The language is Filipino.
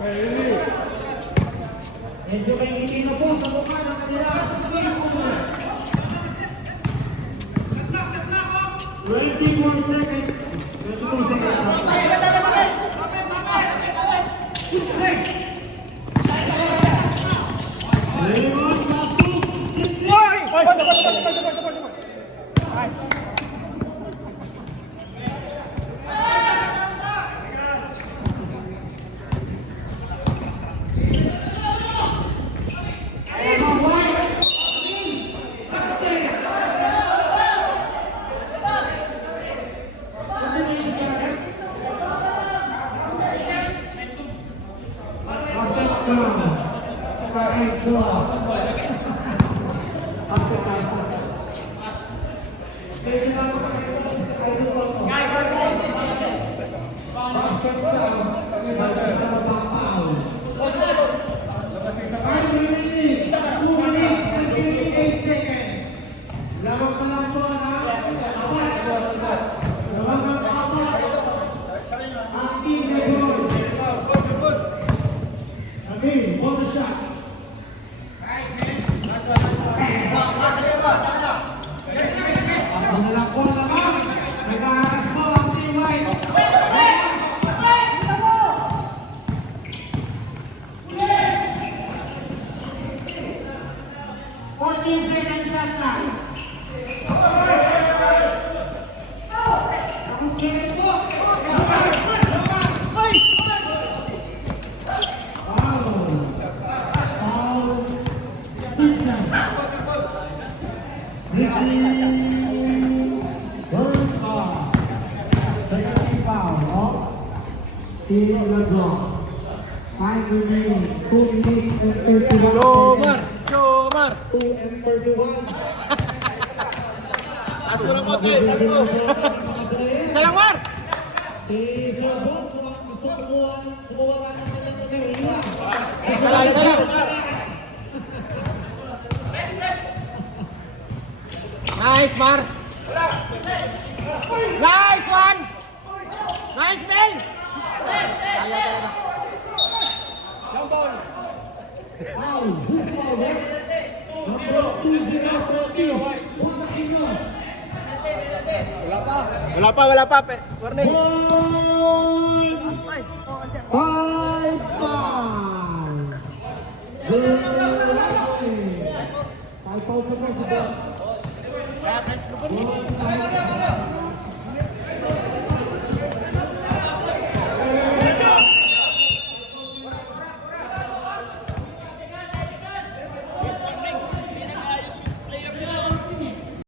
Medyo may ngiti na po sa mukha ng kanila. 24 seconds. 22 seconds. Jomar! Taas mo lang konti, taas mo. Isa lang, Mar! Isa lang, isa lang! Nice, Mar! Nice one! Nice, Ben! Ayaw talaga. Jump ball! Wala pa. Warning. Five.